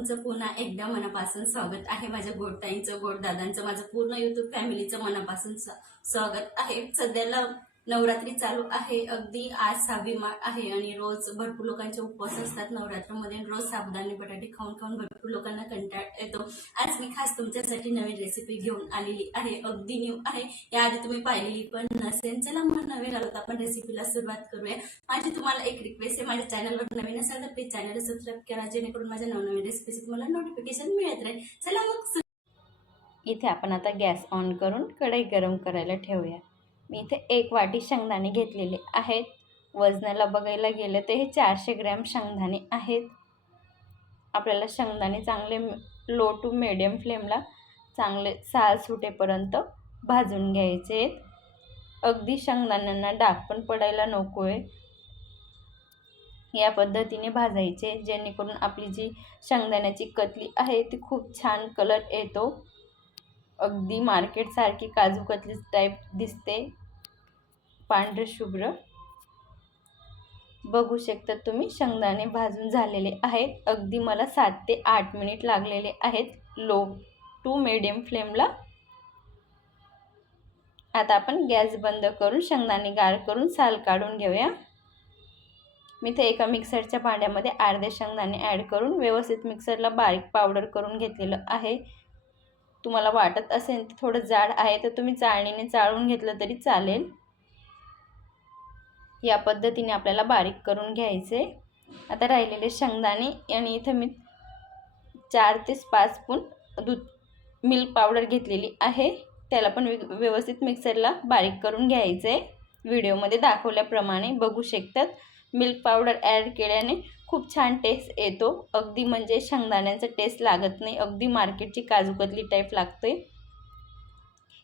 तुमचं पुन्हा एकदा मनापासून स्वागत आहे. माझ्या गोडताईंचं, गोडदादांचं, माझं पूर्ण युट्यूब फॅमिलीचं मनापासून स्वागत आहे. सध्याला नवरात्री चालू आहे. अगदी आज 6वी माळ आहे आणि रोज भरपूर लोकांचे उपवास असतात नवरात्रमध्ये. रोज साबुदाणे बटाटे खाऊन खाऊन भरपूर लोकांना कंटाळा येतो. आज मी खास तुमच्यासाठी नवीन रेसिपी घेऊन आलेली आहे. अगदी न्यू आहे, याआधी तुम्ही पाहिलेली पण नसेल. चला मग नवीन आलो तर आपण रेसिपीला सुरुवात करूया. माझी तुम्हाला एक रिक्वेस्ट आहे, माझ्या चॅनलवर नवीन असाल तर प्लीज चॅनलला सबस्क्राईब करा, जेणेकरून माझ्या नवनवीन रेसिपीचे तुम्हाला नोटिफिकेशन मिळत राहील. चला मग इथे आपण आता गॅस ऑन करून कढई गरम करायला ठेवूया. मी इथे 1 वाटी शेंगदाणे घेतलेले आहेत. वजनाला बघायला गेलं तर हे 400 ग्रॅम शेंगदाणे आहेत. आपल्याला शेंगदाणे चांगले लो टू मीडियम फ्लेमला चांगले साल सुटेपर्यंत भाजून घ्यायचे आहेत. अगदी शेंगदाण्यांना डाग पण पडायला नको आहे. या पद्धतीने भाजायचे, जेणेकरून आपली जी शेंगदाण्याची कतली आहे ती खूप छान कलर येतो. अगदी मार्केटसारखी काजू कतली टाईप दिसते, पांढरे शुभ्र. बघू शकता तुम्ही शेंगदाणे भाजून झालेले आहेत. अगदी मला 7 ते 8 मिनिट लागलेले आहेत लो टू मीडियम फ्लेमला. आता आपण गॅस बंद करून शेंगदाणे गार करून साल काढून घेऊया. मी ते एका मिक्सरच्या भांड्यामध्ये अर्धे शेंगदाणे ॲड करून व्यवस्थित मिक्सरला बारीक पावडर करून घेतलेलं आहे. तुम्हाला वाटत असेल तर थोडं जाड आहे तर तुम्ही चाळणीने चाळून घेतलं तरी चालेल. या पद्धतीने आपल्याला बारीक करून घ्यायचे. आता राहिलेले शेंगदाणे आणि इथं मी 4 ते 5 स्पून मिल्क पावडर घेतलेली आहे. त्याला पण व्यवस्थित मिक्सरला बारीक करून घ्यायचे. व्हिडिओमध्ये दाखवल्याप्रमाणे बघू शकतात. मिल्क पावडर ॲड केल्याने खूप छान टेस्ट येतो. अगदी म्हणजे शेंगदाण्यांचा टेस्ट लागत नाही, अगदी मार्केटची काजू कतली टाईप लागते.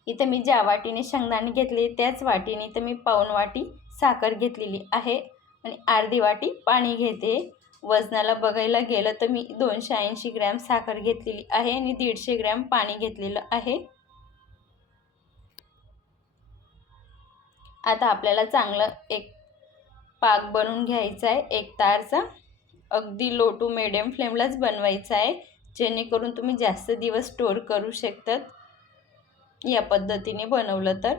इथं मी ज्या वाटीने शेंगदाणे घेतले त्याच वाटीने इथं मी पाऊण वाटी साखर घेतलेली आहे आणि अर्धी वाटी पाणी घेते. वजनाला बघायला गेलं तर मी 280 ग्रॅम साखर घेतलेली आहे आणि 150 ग्रॅम पाणी घेतलेलं आहे. आता आपल्याला चांगलं एक पाक बनवून घ्यायचा आहे, एक तारचा. अगदी लो टू मीडियम फ्लेमलाच बनवायचा आहे, जेणेकरून तुम्ही जास्त दिवस स्टोअर करू शकतात या पद्धतीने बनवलं तर.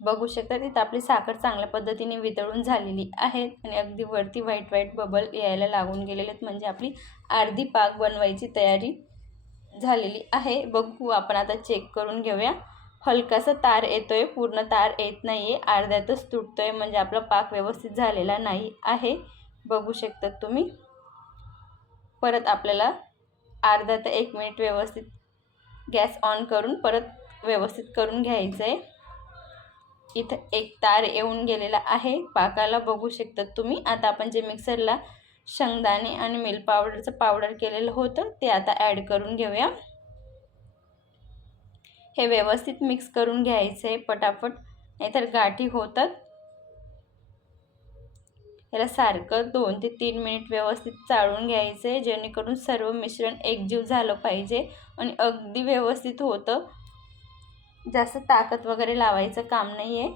बघू शकता तिथं आपली साखर चांगल्या पद्धतीने वितळून झालेली आहे आणि अगदी वरती व्हाईट बबल यायला लागून गेलेले आहेत, म्हणजे आपली अर्धी पाक बनवायची तयारी झालेली आहे. बघू आपण आता चेक करून घेऊया. हलकासा तार येतोय, पूर्ण तार येत नाही आहे, अर्ध्यातच तुटतोय, म्हणजे आपला पाक व्यवस्थित झालेला नाही आहे. बघू शकता तुम्ही. परत आपल्याला अर्धा ते 1 मिनिट व्यवस्थित गॅस ऑन करून परत व्यवस्थित करून घ्यायचं आहे. इथं एक तार येऊन गेलेला आहे पाकाला, बघू शकता तुम्ही. आता आपण जे मिक्सरला शेंगदाणे आणि मिल्क पावडरचं पावडर केलेलं होतं ते आता ॲड करून घेऊया. हे व्यवस्थित मिक्स करून घ्यायचं आहे पटापट, नाहीतर गाठी होतात. याला सारखं 2 ते 3 मिनिट व्यवस्थित चाळून घ्यायचं आहे, जेणेकरून सर्व मिश्रण एकजीव झालं पाहिजे आणि अगदी व्यवस्थित होतं. जास्त ताकद वगैरे लावायचं काम नाही आहे.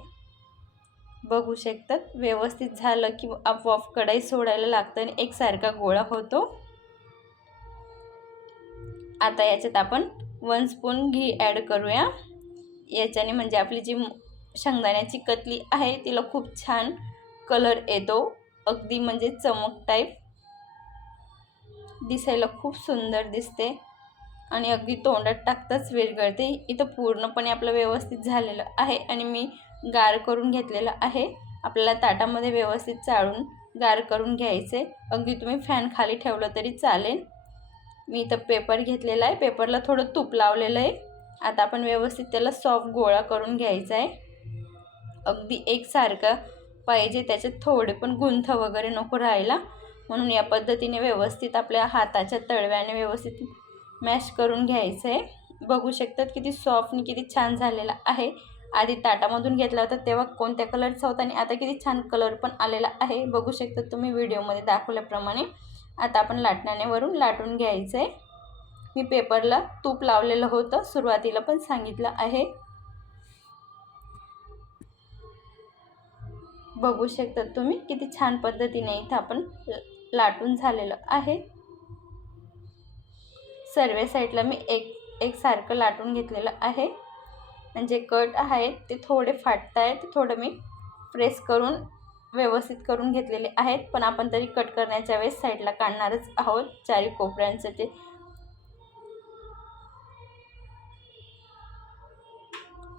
बघू शकतात व्यवस्थित झालं की आपोआप कढई सोडायला लागतं आणि एकसारखा गोळा होतो. आता याच्यात आपण 1 स्पून घी ॲड करूया. याच्याने म्हणजे आपली जी शेंगदाण्याची कतली आहे तिला खूप छान कलर येतो. अगदी म्हणजे चमक टाईप दिसायला खूप सुंदर दिसते आणि अगदी तोंडात टाकताच विरघळते. इथं पूर्णपणे आपलं व्यवस्थित झालेलं आहे आणि मी गार करून घेतलेलं आहे. आपल्याला ताटामध्ये व्यवस्थित चाळून गार करून घ्यायचे. अगदी तुम्ही फॅन खाली ठेवलं तरी चालेल. मी इथं पेपर घेतलेला आहे, पेपरला थोडं तूप लावलेलं आहे. आता आपण व्यवस्थित त्याला सॉफ्ट गोळा करून घ्यायचा आहे. अगदी एकसारखं पाहिजे, त्याच्यात थोडे पण गुंथ वगैरे नको राहायला, म्हणून या पद्धतीने व्यवस्थित आपल्या हाताच्या तळव्याने व्यवस्थित मॅश करून घ्यायचं आहे. बघू शकतात किती सॉफ्ट आणि किती छान झालेला आहे. आधी ताटामधून घेतला होता तेव्हा कोणत्या कलरचा होता आणि आता किती छान कलर पण आलेला आहे. बघू शकता तुम्ही व्हिडिओमध्ये दाखवल्याप्रमाणे. आता आपण लाटण्याने वरून लाटून घ्यायचं आहे. मी पेपरला तूप लावलेलं होतं, सुरुवातीला पण सांगितलं आहे. बघू शकता तुम्ही किती छान पद्धतीने इथं आपण लाटून झालेलं आहे. सर्व साईडला मी एकसारखं लाटून घेतलेलं आहे. म्हणजे कट आहेत ते थोडे फाटत आहेत, ते थोडं मी प्रेस करून व्यवस्थित करून घेतलेले आहेत. पण आपण तरी कट करण्याच्या वेळेस साईडला काढणारच आहोत चारी कोपऱ्यांचं. ते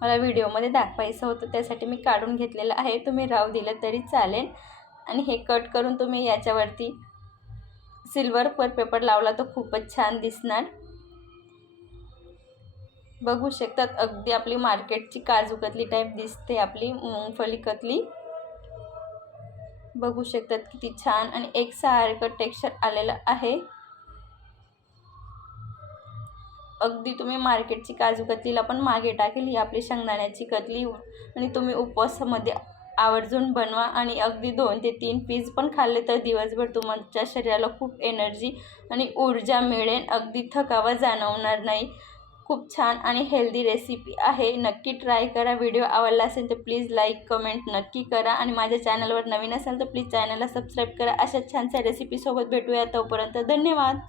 मला व्हिडिओमध्ये दाखवायचं होतं, त्यासाठी मी काढून घेतलेलं आहे. तुम्ही राहू दिलं तरी चालेल. आणि हे कट करून तुम्ही याच्यावरती सिल्वर पेपर लावला तर खूपच छान दिसणार. बघू शकतात अगदी आपली मार्केटची काजू कतली टाईप दिसते, आपली मूंगफली कतली. बघू शकतात किती छान आणि एकसारखं टेक्स्चर आलेलं आहे. अगदी तुम्ही मार्केटची काजू कतलीला पण मागे टाकेल ही आपली शेंगदाण्याची कतली. आणि तुम्ही उपवासामध्ये आवर्जून बनवा आणि अगदी 2 ते 3 पीस पण खाल्ले तर दिवसभर तुमच्या शरीराला खूप एनर्जी आणि ऊर्जा मिळेल. अगदी थकावा जाणवणार नाही. खूप छान आणि हेल्दी रेसिपी आहे, नक्की ट्राय करा. व्हिडिओ आवडला असेल तर प्लीज लाईक कमेंट नक्की करा. आणि माझ्या चॅनलवर नवीन असाल तर प्लीज चॅनलला सबस्क्राईब करा. अशा छानशा रेसिपीसोबत भेटूया. तोपर्यंत धन्यवाद.